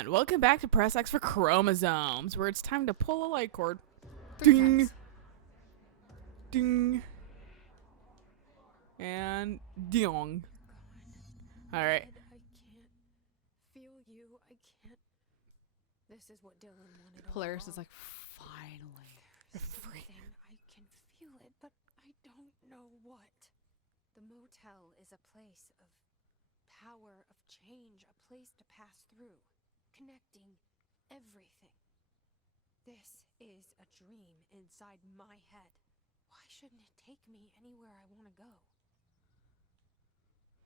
And welcome back to Press X for Chromosomes, where it's time to pull a light cord. Three Ding! times. Ding! And ding. Alright. I can't feel you. I can't. This is what Dylan wanted. Polaris all is along. like, finally. There's something. I can feel it, but I don't know what. The motel is a place of power, of change, a place to pass through, connecting everything. This is a dream inside my head. Why shouldn't it take me anywhere I want to go?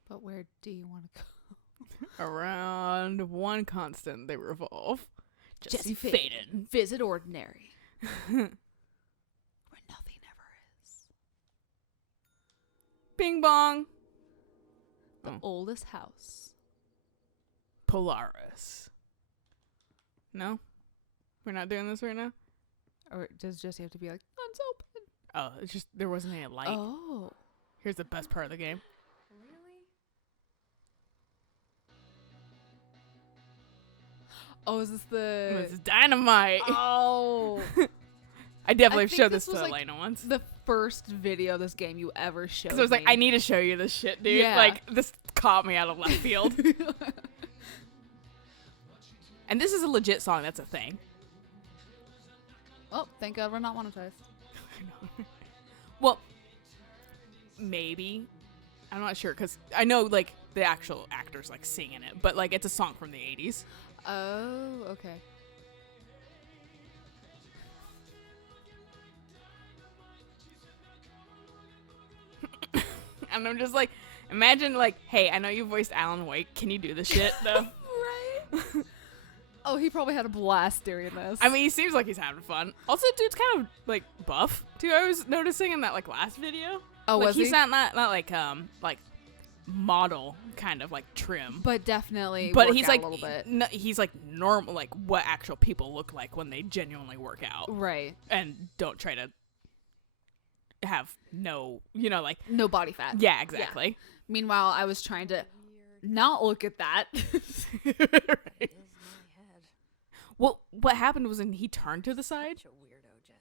But where do you want to go? Around one constant, they revolve. Jesse Faden. Visit Ordinary. Where nothing ever is. Bing bong. The oldest house. Polaris. No? We're not doing this right now? Or does Jesse have to be like, let's open? Oh, it's just there wasn't any light. Oh. Here's the best part of the game. Really? Oh, is this This the... is dynamite. Oh. I definitely I have think showed this this to was, like, Alayna once. the first video of this game you ever showed Because I was like, me. I need to show you this shit, dude. Yeah. Like, this caught me out of left field. And this is a legit song. That's a thing. Oh, thank God we're not monetized. Well, maybe. I'm not sure because I know, like, the actual actors, like, singing it. But, like, it's a song from the 80s. Oh, okay. And I'm just like, imagine, like, hey, I know you voiced Alan Wake. Can you do this shit, though? Right? Oh, he probably had a blast during this. I mean, he seems like he's having fun. Also, dude's kind of, like, buff, too. I was noticing in that, like, last video. Oh, Like, was he's he? not like, model kind of, like, trim. But definitely But work he's out like a little bit. he's like normal, like what actual people look like when they genuinely work out Right. and don't try to have no, you know, like No body fat. yeah, exactly. Meanwhile, I was trying to Weird not look at that. Right. is my head. Well, what happened was when he turned to the side. Such a weirdo, Jesse.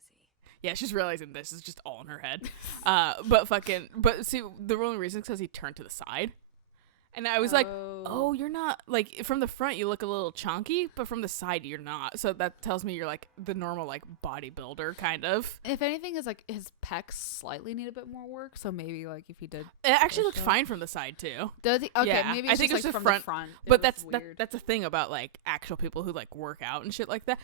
Yeah, she's realizing this is just all in her head. But see, the only reason is because he turned to the side, and I was like, oh, you're not like from the front you look a little chunky, but from the side you're not. So that tells me you're like the normal like bodybuilder kind of. If anything, is like his pecs slightly need a bit more work. So maybe like if he did. It actually looked Push up. fine from the side too. Does he? Okay, Yeah, maybe I it's think just it's like the from front, the front. But It was that's weird. that's the thing about like actual people who like work out and shit like that.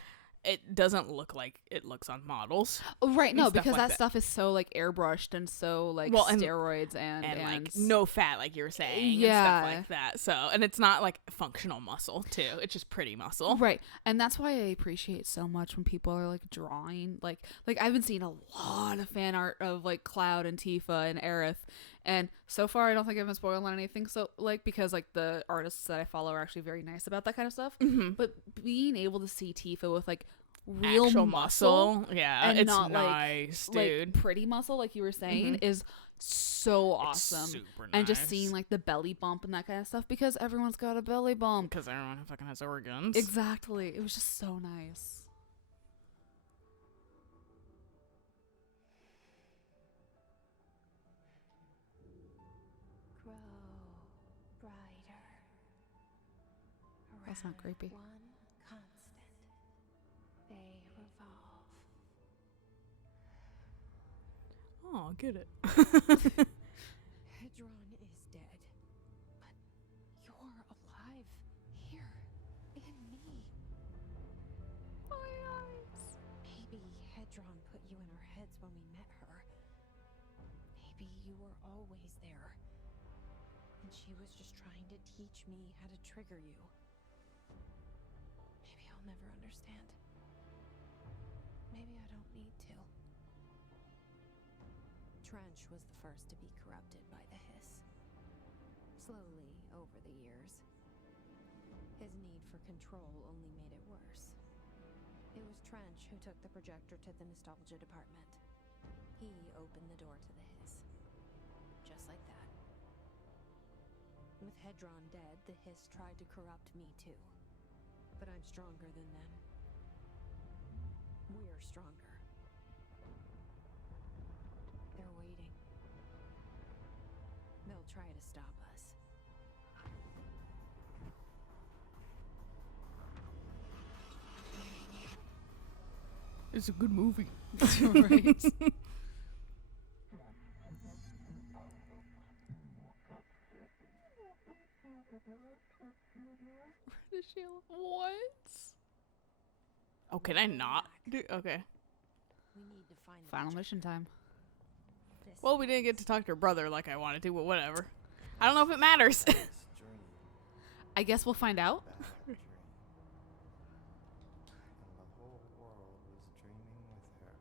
It doesn't look like it looks on models. Oh, right. and No, stuff because like that that. stuff is so like airbrushed and so like Well, and- steroids and And like no fat, like you were saying, Yeah. and stuff like that. So, and it's not like functional muscle too. It's just pretty muscle. Right. And that's why I appreciate so much when people are like drawing like I've been seeing a lot of fan art of like Cloud and Tifa and Aerith, and so far I don't think I've been spoiling anything, so like because like the artists that I follow are actually very nice about that kind of stuff. Mm-hmm. But being able to see Tifa with like real Actual muscle, yeah, and it's not, like- nice, dude. like pretty muscle like you were saying Mhm. is so It's awesome. super nice. And just seeing like the belly bump and that kind of stuff, because everyone's got a belly bump. because everyone fucking has organs. Exactly. It was just so nice. Grow brighter. That's not Around creepy. One constant. They revolve. Oh, get it. Hedron is dead, but you're alive here in me. My eyes. Maybe Hedron put you in our heads when we met her. Maybe you were always there, and she was just trying to teach me how to trigger you. Maybe I'll never understand. Maybe I don't need to. Trench was the first to be corrupted by the hiss. Slowly, over the years. His need for control only made it worse. It was Trench who took the projector to the nostalgia department. He opened the door to the hiss. Just like that. With Hedron dead, the hiss tried to corrupt me too. But I'm stronger than them. We're stronger. They're waiting. They'll try to stop us. It's a good movie. Right. What? Oh, can I not? Okay. We need to find the Final magic. mission time. This Well, we didn't get to talk to her brother like I wanted to, but whatever. I don't know if it matters. This dream, I guess we'll find out. bad dream. And the whole world was dreaming with her.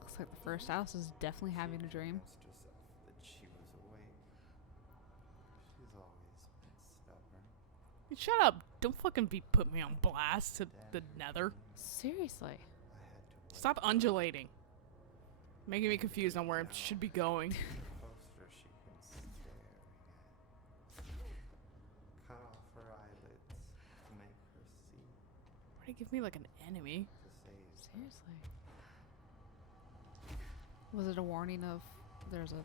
Looks like the first house is definitely having a dream. Convinced herself that she was awake. She's always been stubborn. Shut up. Don't fucking put me on blast to the nether. Seriously. I had to wait. Stop undulating. Making me confused on where I should be going. The closer she been staring at. Cut off her eyelids to make her see. Why do you give me like an enemy? To save her. Seriously. Was it a warning of there's a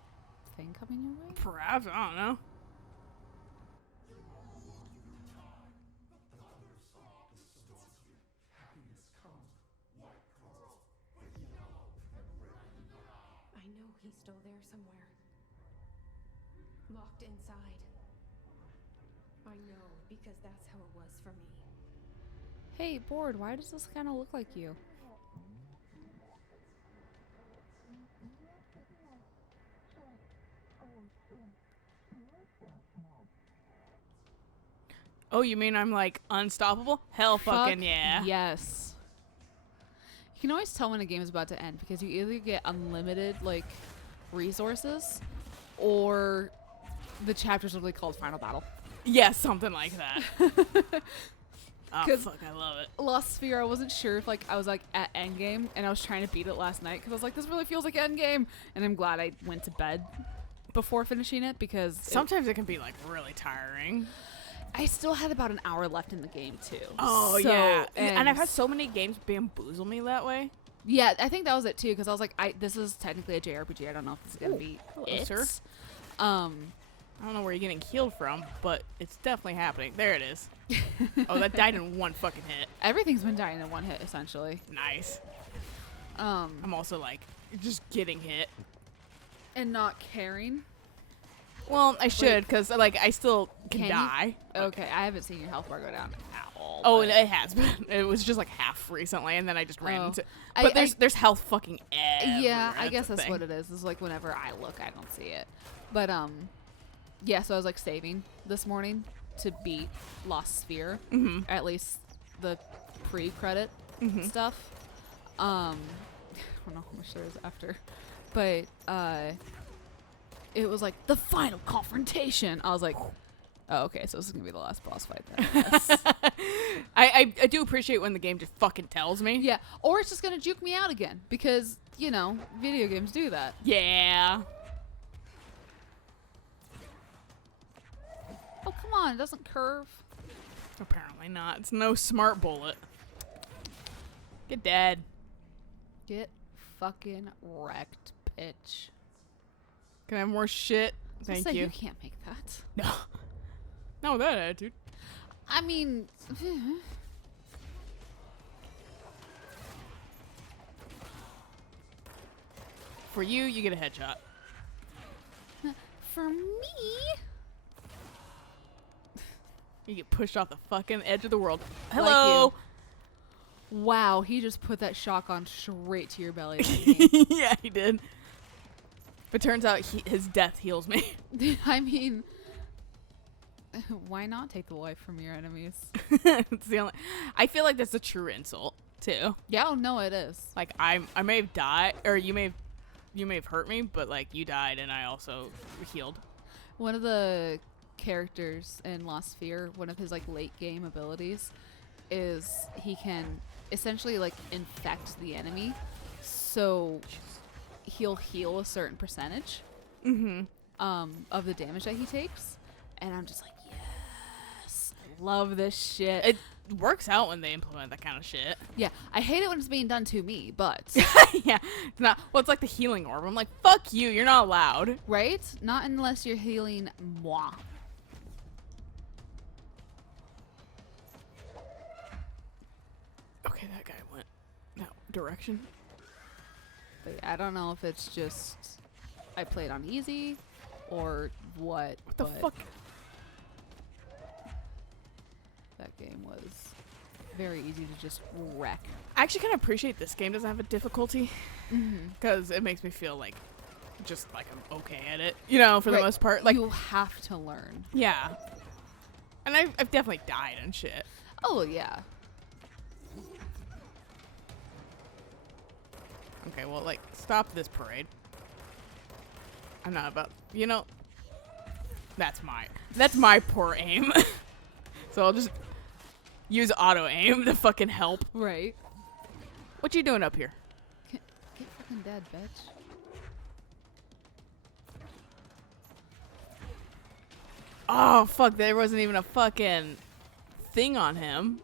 thing coming your way? Perhaps, I don't know. I know he's still there somewhere. Locked inside. I know, because that's how it was for me. Hey, Board, why does this kind of look like you? Oh, you mean I'm like unstoppable? Hell fucking Fuck yeah. Yes. You can always tell when a game is about to end because you either get unlimited like resources or the chapter's literally called Final Battle. Yeah, something like that. Oh, 'Cause- fuck, I love it. Lost Sphere, I wasn't sure if like I was like at endgame and I was trying to beat it last night because I was like, this really feels like endgame, and I'm glad I went to bed before finishing it because Sometimes it can be like really tiring. I still had about an hour left in the game too. Oh, So- yeah. And I've had so many games bamboozle me that way. Yeah, I think that was it too because I was like, this is technically a JRPG. I don't know if this is gonna be hello, it. sir. I don't know where you're getting healed from, but it's definitely happening. There it is. Oh, that died in one fucking hit. Everything's been dying in one hit essentially. Nice. Um, I'm also like just getting hit. and not caring. Well, I should because like I still can Can you? die. Okay, I haven't seen your health bar go down at all. Oh, but- and it has been. It was just like half recently, and then I just ran Oh. into. I- But there's health fucking everywhere. Yeah, I guess the that's thing. what it is. Is like whenever I look, I don't see it. But yeah. So I was like saving this morning to beat Lost Sphere, Mhm. at least the pre-credit Mhm. stuff. I don't know how much there is after, but it was like the final confrontation. I was like, oh, okay, so this is gonna be the last boss fight then. I guess. I do appreciate when the game just fucking tells me. Yeah, or it's just gonna juke me out again because you know video games do that. Yeah. Oh come on, it doesn't curve. Apparently not. It's no smart bullet. Get dead. Get fucking wrecked, bitch. Can I have more shit? I was gonna Thank say, you. You can't make that. No. Not with that attitude. I mean, For you, you get a headshot. for me, You get pushed off the fucking edge of the world. Like Hello. wow, he just put that shotgun straight to your belly. didn't he? Yeah, he did. But turns out his death heals me. I mean, why not take the life from your enemies? It's the only. I feel like that's a true insult too. Yeah, oh, no, it is. Like I may have died, or you may have hurt me, but like you died and I also healed. One of the characters in Lost Sphere, one of his like late game abilities is he can essentially like infect the enemy, so he'll heal a certain percentage Mm-hmm. of the damage that he takes, and I'm just like, yes, I love this shit. It works out when they implement that kind of shit. Yeah, I hate it when it's being done to me, but Yeah, it's not. Well, it's like the healing orb. I'm like, fuck you. You're not allowed. right? Not unless you're healing moi. Okay, that guy went that direction. But I don't know if it's just I played on easy or what. What the but fuck? That game was very easy to just wreck. I actually kind of appreciate this game doesn't have a difficulty Mm-hmm. because it makes me feel like just like I'm okay at it, you know, for the most part. Like, you have to learn. yeah. And I've definitely died and shit. Oh yeah. Okay, well, like, stop this parade. I'm not about, you know, that's my poor aim. So I'll just use auto aim to fucking help. Right. What you doing up here? Get fucking dead, bitch. Oh, fuck, there wasn't even a fucking thing on him.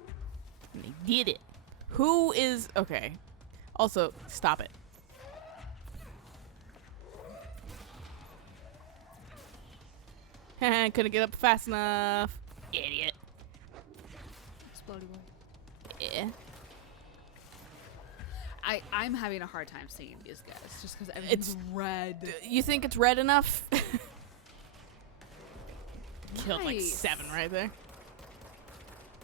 And they did it. Who is, okay. Also, stop it. Couldn't get up fast enough. Idiot. Explodey boy. Yeah. I'm having a hard time seeing these guys just because everything's red. You think it's red enough? Killed like Nice. 7 right there.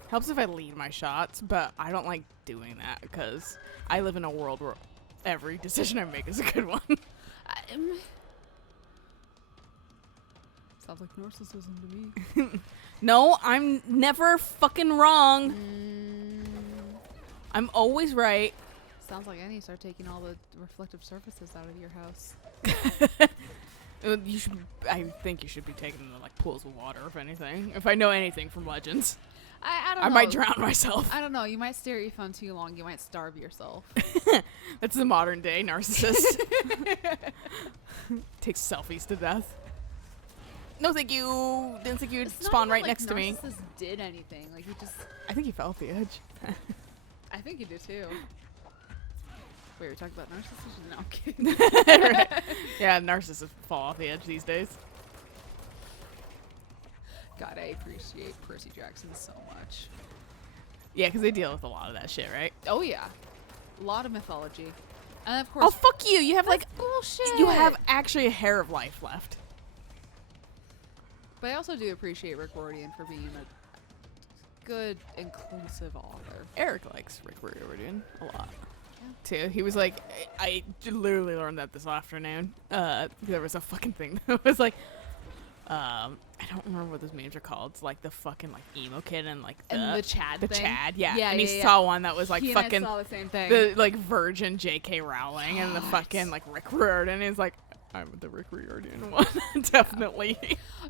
Helps if I lead my shots, but I don't like doing that because I live in a world where every decision I make is a good one. Sounds like narcissism to me. No, I'm never fucking wrong. Mm, I'm always right. sounds like I need to start taking all the reflective surfaces out of your house. You should. I think you should be taking them to like pools of water, if anything. If I know anything from Legends, I don't I know. might drown myself. I don't know. You might stare at your phone too long. You might starve yourself. That's the modern day narcissist. Takes selfies to death. No, thank you. Didn't think you'd It's not spawn even right like next to me. Narcissus did anything. Like he just. I think he fell off the edge. I think he did too. Wait, we're talking about narcissists? No, I'm kidding. Right. Yeah, narcissists fall off the edge these days. God, I appreciate Percy Jackson so much. Yeah, because they deal with a lot of that shit, right? Oh yeah, a lot of mythology, and of Oh, course, fuck you. You have like, bullshit. you have actually a hair of life left. But I also do appreciate Rick Riordan for being a good, inclusive author. Eric likes Rick Riordan a lot. Too. He was like, I literally learned that this afternoon. There was a fucking thing that was like, I don't remember what those memes are called. It's like the fucking like emo kid and like And the Chad the thing? Chad, yeah. Yeah, and he yeah, yeah. saw one that was like He fucking and I saw the same thing. the like virgin J.K. Rowling and the What? fucking like Rick Riordan. He's like, I'm the Rick Riordan one, definitely.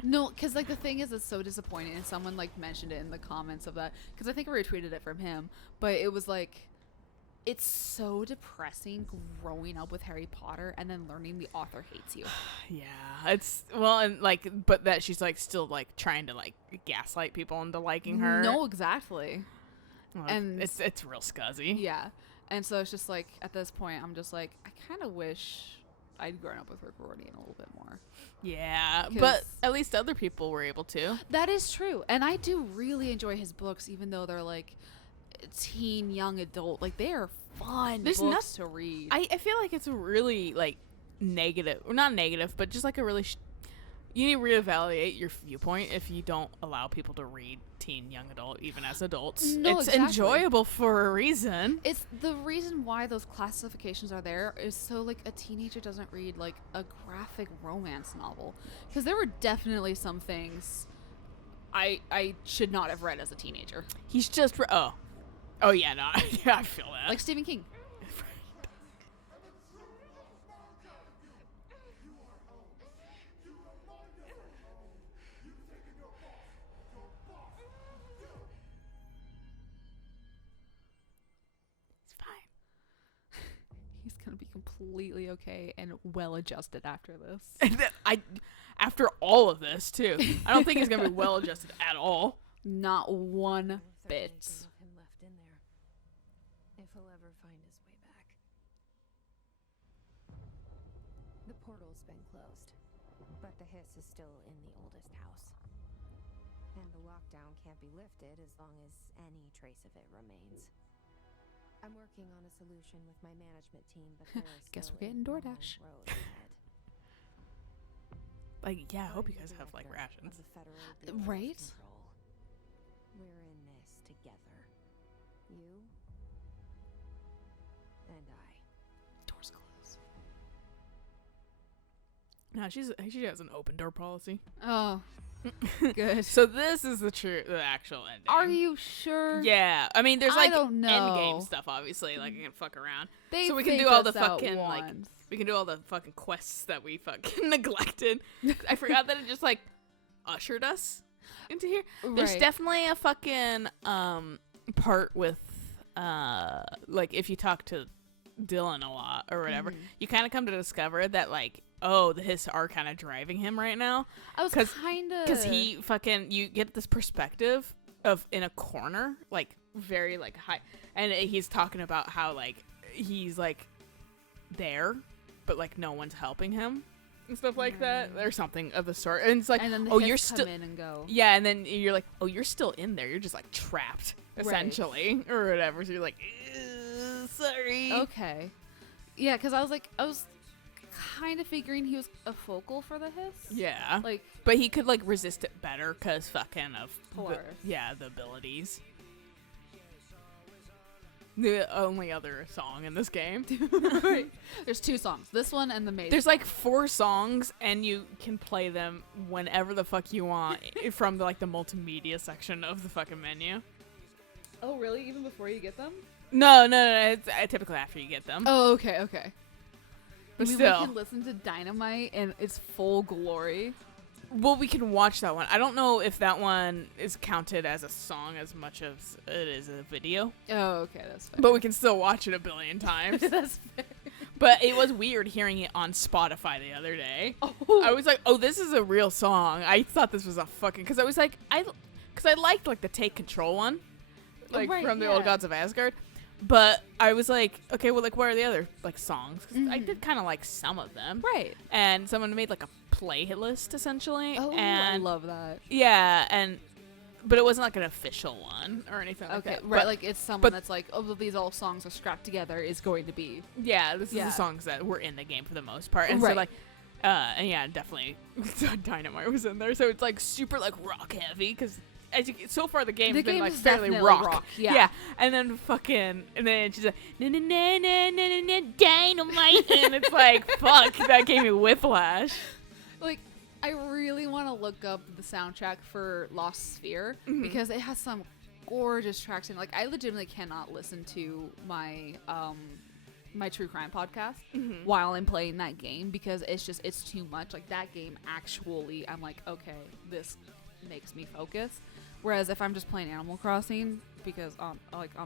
No, because like the thing is, it's so disappointing. And someone like mentioned it in the comments of that because I think I retweeted it from him. But it was like, it's so depressing growing up with Harry Potter and then learning the author hates you. Yeah, it's well, and like, but that she's like still like trying to like gaslight people into liking her. No, exactly. Well, and- it's real scuzzy. Yeah. And so it's just like at this point, I'm just like, I kind of wish I'd grown up with Rick Riordan a little bit more. Yeah, 'Cause- but at least other people were able to. That is true. And I do really enjoy his books, even though they're like teen, young adult. Like they are fun There's books to read. I feel like it's really like negative, or not negative, but just like a really. You need to reevaluate your viewpoint if you don't allow people to read teen, young adult, even as adults. No, it's exactly. enjoyable for a reason. It's the reason why those classifications are there is so like a teenager doesn't read like a graphic romance novel, because there were definitely some things I should not have read as a teenager, He's just oh yeah, no, yeah, I feel that. like Stephen King. It's fine. He's gonna be completely okay and well adjusted after this. And then after all of this too, I don't think he's gonna be well adjusted at all. Not one If there's bit. anything of him left in there. If he'll ever find his way back. The portal's been closed, but the hiss is still in the oldest house. And the lockdown can't be lifted as long as any trace of it remains. I'm working on a solution with my management team, but there is Guess still we're getting a long DoorDash. road ahead. Like, yeah, I hope you I'm guys the have like director rations. of the Federal Bureau of Right? Control. We're in this together. You and I. Doors closed. No, she has an open door policy. Oh, good. So this is the actual ending. Are you sure? Yeah, I mean, there's I like don't know. end game stuff, obviously. Like, you can fuck around. They So we can do faked all the us out fucking, like, once. We can do all the fucking quests that we fucking neglected. I forgot that it just like ushered us into here. There's Right. definitely a fucking part with like if you talk to Dylan a lot or whatever, Mhm. you kind of come to discover that like, oh, his are kind of driving him right now. I was 'Cause- kind of Because he fucking, you get this perspective of in a corner, like very like high, and he's talking about how like he's like there, but like no one's helping him and stuff like that, Right. or something of the sort. And it's like, and then the oh, hiss you're come still, in and go. yeah, and then you're like, oh, you're still in there. You're just like trapped Right. essentially, or whatever. So you're like, "Ew, sorry. Okay. Yeah, because I was kind of figuring he was a focal for the hiss. Yeah, Like, but he could like resist it better because fucking of Polaris. the abilities. The only other song in this game. there's 2 songs. This one and the maze. There's like 4 songs, and you can play them whenever the fuck you want from the, like the multimedia section of the fucking menu. Oh, really? Even before you get them? No, it's typically after you get them. Oh, okay, okay. But I mean, still. we can listen to Dynamite in its full glory. Well, we can watch that one. I don't know if that one is counted as a song as much as it is a video, Oh, okay, that's fair. but we can still watch it a billion times. that's fair. But it was weird hearing it on Spotify the other day. Oh, I was like, oh, this is a real song. I thought this was a fucking... Because I was like, because I liked, like, the Take Control one. Like, right, from the yeah. Old Gods of Asgard. But I was like, okay, well, like, what are the other, like, songs? 'Cause I Mhm. did kind of like some of them. right. And someone made, like, a playlist, essentially. Oh, I and love that. yeah, but it wasn't, like, an official one or anything like Okay, that. right. But, Like, it's someone but- that's like, oh, well, these all songs are scrapped together is going to be. yeah, this is Yeah. the songs that were in the game for the most part. And Right. so, like, and yeah, definitely Dynamite was in there. So it's, like, super, like, rock heavy because... So far, the game's been like is fairly definitely rock. Yeah. And then and then she's like, na na na na na na Dynamite, and it's like, fuck, that gave me whiplash. Like, I really want to look up the soundtrack for Lost Sphere Mhm. because it has some gorgeous tracks in it. Like, I legitimately cannot listen to my my true crime podcast Mhm. while I'm playing that game because it's too much. Like, that game actually, I'm like, okay, this makes me focus. Whereas if I'm just playing Animal Crossing because on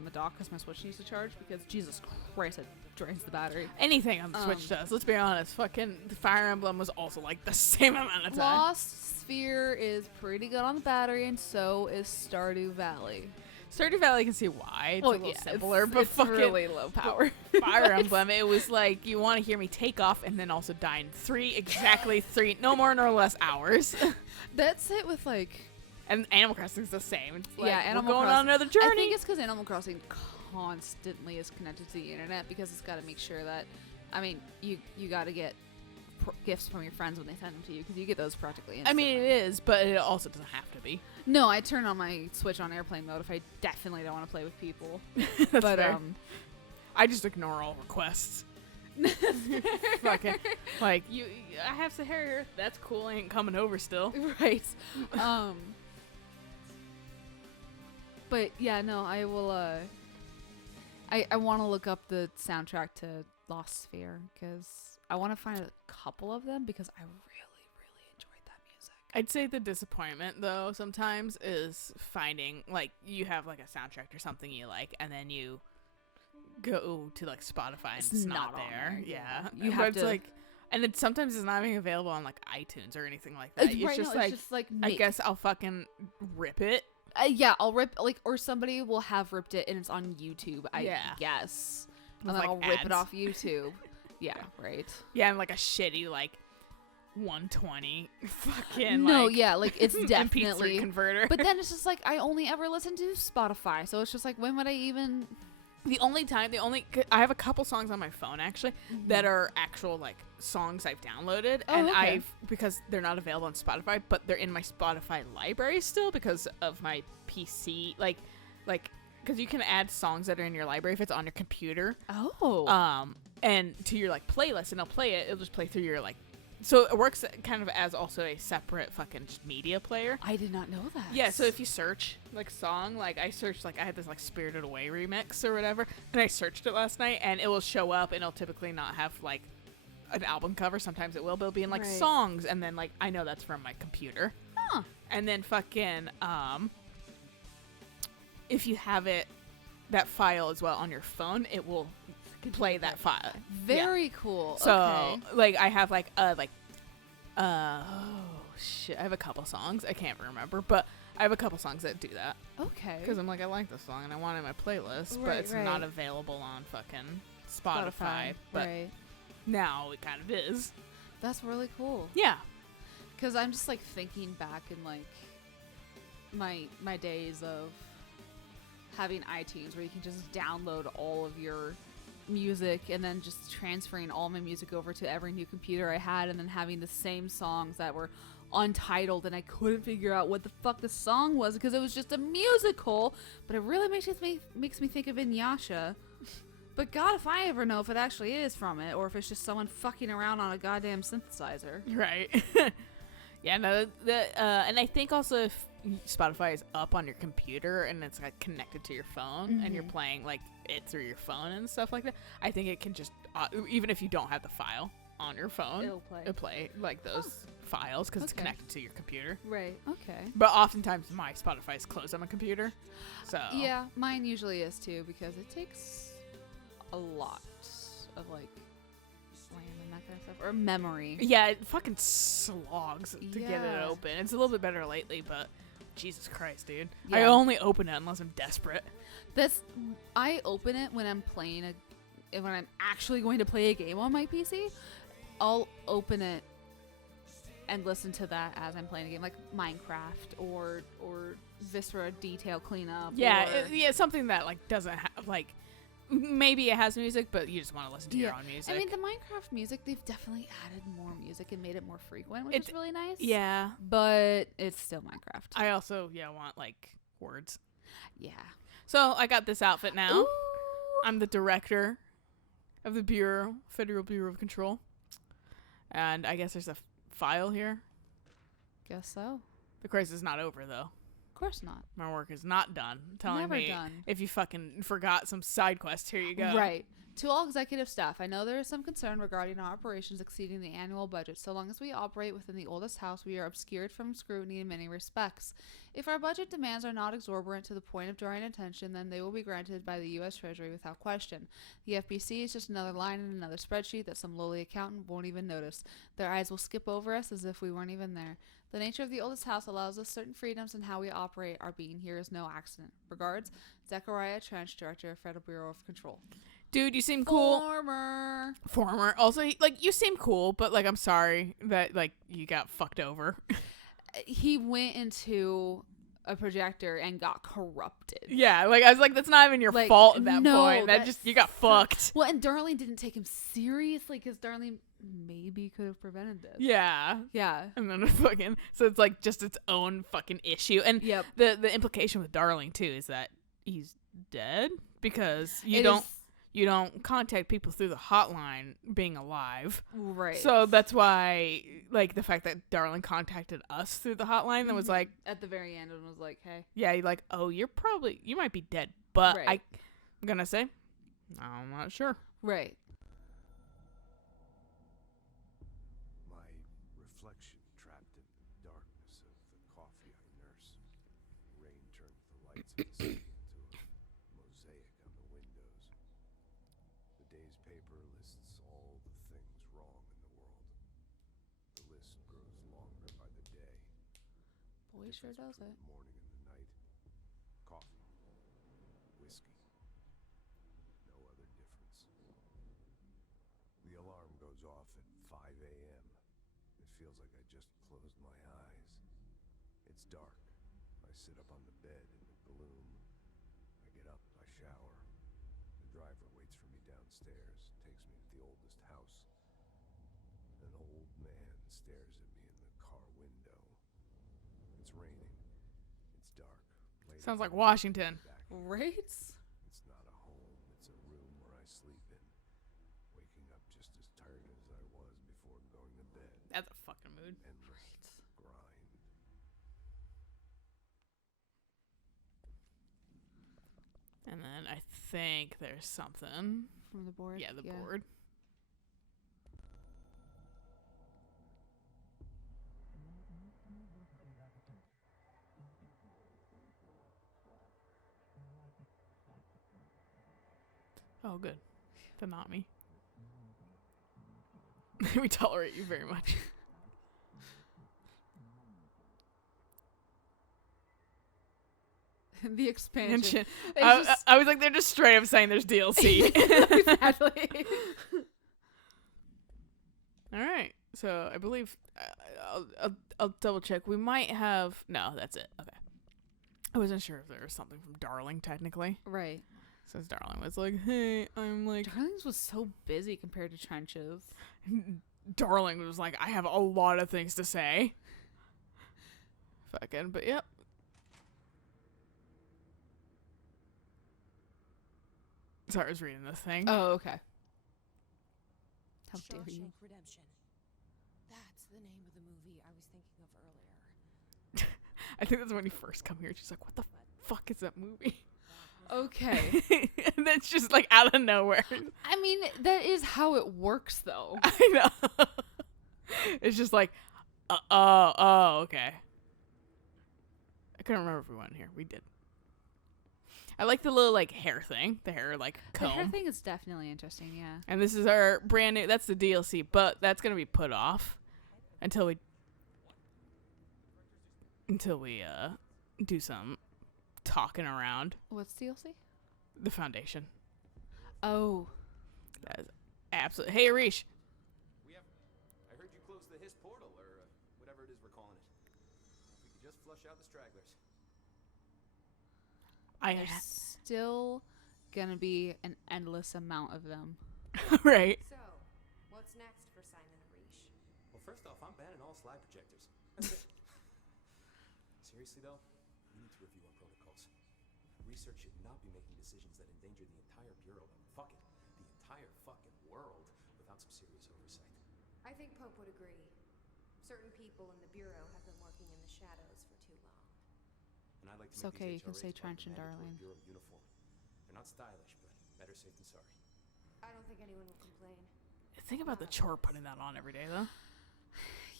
the dock because my Switch needs to charge because Jesus Christ, it drains the battery. Anything on the Switch does. Let's be honest. Fucking Fire Emblem was also like the same amount of time. Lost Sphere is pretty good on the battery, and so is Stardew Valley. Stardew Valley, I can see why. It's a little simpler, it's, but it's fucking really low power. Fire Emblem, it was like you want to hear me take off and then also die in exactly three, no more nor less hours. That's it with like. And Animal Crossing is the same. It's like, Yeah, we're Animal going on Crossing. another I journey. think it's because Animal Crossing constantly is connected to the internet because it's got to make sure that, I mean, you got to get gifts from your friends when they send them to you because you get those practically I instantly. mean, it is, but it also doesn't have to be. No, I turn on my Switch on airplane mode if I definitely don't want to play with people. That's but fair. I just ignore all requests. Fucking like I have Sahara here. That's cool. I ain't coming over still. right. But yeah, no, I will. I want to look up the soundtrack to Lost Sphere because I want to find a couple of them because I really, really enjoyed that music. I'd say the disappointment though sometimes is finding like you have like a soundtrack or something you like, and then you go to like Spotify and it's not on there. Yeah, You But have it's to like, and it sometimes it's not even available on like iTunes or anything like that. It's right, just no, like it's just like I guess I'll fucking rip it Yeah, I'll rip or somebody will have ripped it and it's on YouTube. I Yeah. guess, With, and then like, I'll rip it ads. off YouTube. Yeah, right. Yeah, and like a shitty like 120 fucking No, like yeah, like it's MP3 definitely. converter. But then it's just like I only ever listen to Spotify, so it's just like when would I even? I have a couple songs on my phone actually that are actual like songs I've downloaded, Oh, and okay. because they're not available on Spotify, but they're in my Spotify library still because of my PC, like because you can add songs that are in your library if it's on your computer, Oh. and to your like playlist, and it'll just play through your like. So it works kind of as also a separate fucking just media player. I did not know that. Yeah, so if you search like song, like I searched like I had this like Spirited Away remix or whatever, and I searched it last night, and it will show up, and it'll typically not have like an album cover. Sometimes it will, but it'll be in like Right. songs, and then like I know that's from my computer. Huh. And then fucking if you have that file as well on your phone, it will play that file. Very cool. So Okay. like I have oh shit, I have a couple songs I can't remember, but I have a couple songs that do that Okay. because I'm like I like this song and I want it in my playlist, but Right, it's not right. available on fucking Spotify. But right. now it kind of is. That's really cool. Yeah. Because I'm just like thinking back in like my days of having iTunes where you can just download all of your music and then just transferring all my music over to every new computer I had and then having the same songs that were untitled and I couldn't figure out what the fuck the song was because it was just a musical, but it really makes me think of Inuyasha. But God, if I ever know if it actually is from it or if it's just someone fucking around on a goddamn synthesizer. Right. Yeah, no, and I think also if Spotify is up on your computer and it's like connected to your phone and you're playing like it through your phone and stuff like that, I think it can just even if you don't have the file on your phone, it'll play like those files because it's Okay. connected to your computer. Right. Okay. But oftentimes my Spotify is closed on my computer, so Yeah, mine usually is too because it takes a lot of like RAM and that kind of stuff or memory. yeah, it fucking slogs to get it Yeah. open. It's a little bit better lately, but Jesus Christ, dude, I Yeah. only open it unless I'm desperate. I open it when I'm when I'm actually going to play a game on my PC. I'll open it and listen to that as I'm playing a game, like Minecraft or Viscera Detail Cleanup. Yeah, or, something that like doesn't have like maybe it has music, but you just want to listen to your Yeah. own music. I mean, the Minecraft music, they've definitely added more music and made it more frequent, which is really nice. yeah. But it's still Minecraft. I also want like words. Yeah. So I got this outfit now. Ooh. I'm the director of the Federal Bureau of Control, and I guess there's a file here. Guess so. The crisis is not over though. Of course not. My work is not done. Telling Never me done. if you fucking forgot some side quest, here you go. Right. To all executive staff, I know there is some concern regarding our operations exceeding the annual budget. So long as we operate within the oldest house, we are obscured from scrutiny in many respects. If our budget demands are not exorbitant to the point of drawing attention, then they will be granted by the U.S. Treasury without question. The FBC is just another line in another spreadsheet that some lowly accountant won't even notice. Their eyes will skip over us as if we weren't even there. The nature of the oldest house allows us certain freedoms in how we operate. Our being here is no accident. Regards, Zechariah Trench, Director of Federal Bureau of Control. Dude, you seem cool. Former. Also, like you seem cool, but like I'm sorry that like you got fucked over. He went into a projector and got corrupted. Yeah, like I was like, that's not even your Like, fault at that no, point. That that's just you got fucked. Well, and Darlene didn't take him seriously because Darlene maybe could have prevented this. Yeah. Yeah. And then fucking so it's like just its own fucking issue. And Yep. the implication with Darling too is that he's dead because It you don't contact people through the hotline being alive. Right. So that's why like the fact that Darling contacted us through the hotline and was like, at the very end and was like, hey. yeah, you're like, oh, you might be dead, but Right. I'm gonna say I'm not sure. Right. My reflection trapped in the darkness of the coffee I nurse. Rain turned the lights of the city into a mosaic on the windows. The day's paper lists all the things wrong in the world. The list grows longer by the day. Boy, sure does it. The morning and the night. whiskey. No other difference. The alarm goes off at 5 a.m. It feels like I just closed my eyes. It's dark. I sit up on the bed in the gloom. I get up, I shower. The driver waits for me downstairs, takes me to the oldest house. An old man stares at me in the car window. It's raining. It's dark. Late Sounds like at night, Washington. back here. Right? It's not a home, it's a room where I sleep in. Waking up just as tired as I was before going to bed. That's a fucking mood. Endless grind. And then I think there's something. From the board? Yeah, the board. Oh, good. Then not me. We tolerate you very much. The expansion. I was like, they're just straight up saying there's DLC. Exactly. All right. So I believe I'll double check. We might have. No, that's it. Okay. I wasn't sure if there was something from Darling technically. Right. Since Darling was like, hey, I'm like. Darlings was so busy compared to Trenches. Darling was like, I have a lot of things to say. Fucking, but yep. Sorry, I was reading this thing. Oh, okay. How dare you? Shawshank Redemption. That's the name of the movie I was thinking of earlier. I think that's when you first come here. She's like, what the fuck is that movie? Okay. And that's just like out of nowhere. I mean, that is how it works, though. I know. It's just like, okay. I couldn't remember if we went here. We did. I like the little like hair thing. The hair like comb. The hair thing is definitely interesting, yeah. And this is our brand new. That's the DLC, but that's gonna be put off until we do some talking around What's DLC? the foundation. Oh. That is absolutely. Hey, Arish. I heard you closed the Hiss portal, or whatever it is we're calling it. We could just flush out the stragglers. There's still gonna be an endless amount of them. Right. So, what's next for Simon Arish? Well, first off, I'm banning all slide projectors. Seriously, though, we need to review our protocols. Research should not be making decisions that endanger the entire Bureau, fuck it, the entire fucking world, without some serious oversight. I think Pope would agree. Certain people in the Bureau have been working in the shadows for too long. And I'd like to It's make okay, these you can HRAs say part of Trench the and mandatory Darling. Bureau uniform. They're not stylish, but better safe than sorry. I don't think anyone will complain. Think about the chore putting that on every day, though.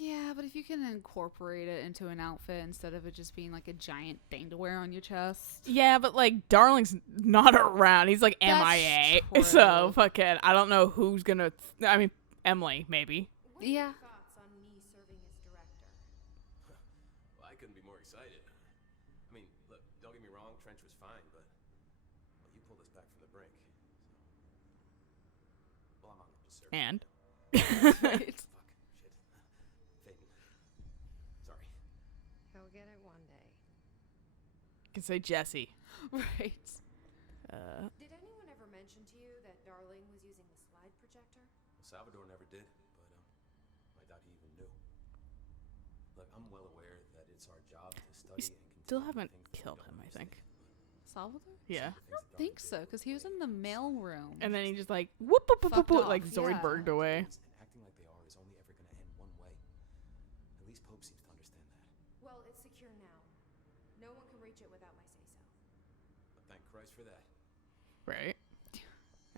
Yeah, but if you can incorporate it into an outfit instead of it just being like a giant thing to wear on your chest. Yeah, but like Darling's not around. He's like That's MIA. true. So fucking, I don't know who's gonna. I mean, Emily maybe. What are your Yeah. thoughts on me serving as director? Well, I couldn't be more excited. I mean, look, don't get me wrong, Trench was fine, but well, you pulled us back from the brink. So, well, I'm honored to serve. And Right. Fuck, shit. Faden. Sorry. He'll get it one day. you can say Jesse. Right. Did anyone ever mention to you that Darling was using the slide projector? Well, Salvador never did, but I doubt he even knew. Look, I'm well aware that it's our job to study and Still continue haven't things that we killed don't him, I understand, think. Salvador? Yeah. I don't think so, because he was in the mail room. And then he just like whoop whoop whoop whoop, Fucked whoop off, like Zoidberged yeah. away. And acting like they are is only ever going to end one way. At least Pope seems to understand that. Well, it's secure now. No one can reach it without my say-so. But thank Christ for that. Right.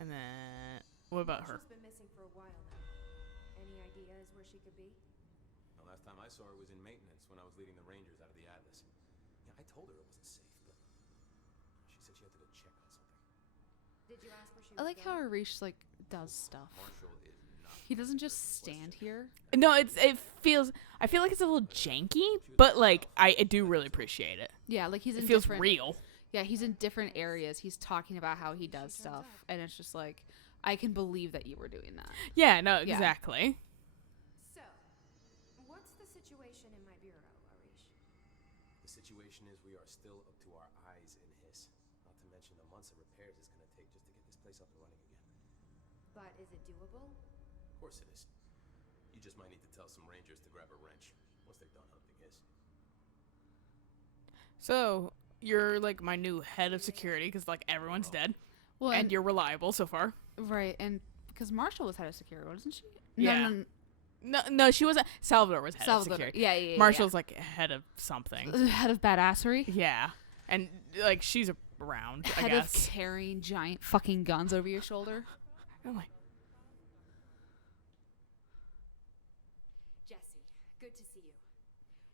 And then what about her? She's been missing for a while now. Any ideas where she could be? The last time I saw her was in maintenance when I was leading the Rangers out of the Atlas. Yeah, I told her it wasn't safe, but she said she had to go check on something. Did you ask where she I was like how going? Arish like does stuff. Marshall is not. He doesn't just stand here. No, it feels. I feel like it's a little janky, but like I do really appreciate it. Yeah, like he's in It feels different, real. Yeah, he's in different areas. He's talking about how he does stuff, and it's just like, I can believe that you were doing that. Yeah, no, Yeah. exactly. So, what's the situation in my bureau, Arish? The situation is we are still up to our eyes in his. Not to mention the months of repairs it's going to take just to get this place up and running again. But is it doable? Of course it is. You just might need to tell some rangers to grab a wrench once they're done hunting his. So you're like my new head of security because like everyone's dead, Well, and you're reliable so far. right, and because Marshall was head of security, wasn't she? Yeah. No, No, she wasn't. Salvador was head of Salvador. security. Yeah. Marshall's like head of something. Head of badassery. Yeah, and like she's around. I Head of guess. carrying giant fucking guns over your shoulder. Oh my. Jesse, good to see you.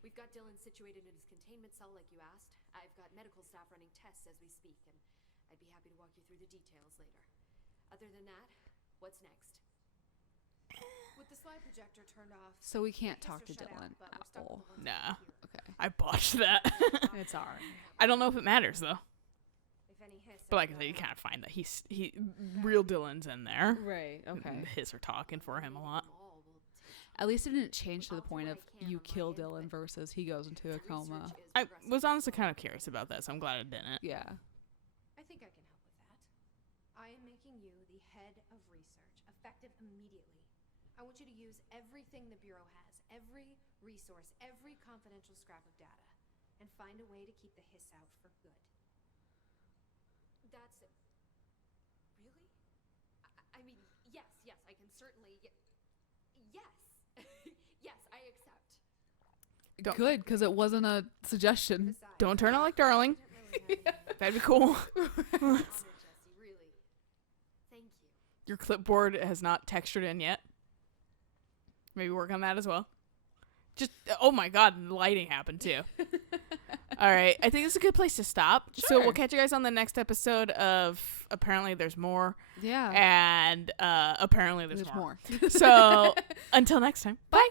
We've got Dylan situated in his containment cell like you asked. I've got medical staff running tests as we speak, and I'd be happy to walk you through the details later. Other than that, what's next? With the slide projector turned off. So we can't the talk to hiss are shut Dylan out, but at we're stuck all. with the ones Nah. here. Okay. I botched that. It's alright. I don't know if it matters though. If any hiss But like I ever said, you go can't off, find that real Dylan's in there. Right. Okay. His are talking for him a lot. All will take At least it didn't change to the I'll do point what of I can you on my kill end, Dylan but versus he goes into a the coma. research is I progressing was honestly slowly. kind of curious about that, so I'm glad I didn't. Yeah. I think I can help with that. I am making you the head of research, effective immediately. I want you to use everything the Bureau has, every resource, every confidential scrap of data, and find a way to keep the hiss out for good. That's really? I mean, yes, I can certainly. Yes, yes, I accept. Don't- Good, because it wasn't a suggestion. Besides, Don't turn out like Darling. I didn't really have any- That'd be cool. Honored, Jesse, really. Thank you. Your clipboard has not textured in yet. Maybe work on that as well. Just oh my god, lighting happened too. All right, I think this is a good place to stop. So Sure. we'll catch you guys on the next episode of Apparently There's More, Yeah. and apparently there's more. more. So until next time, bye.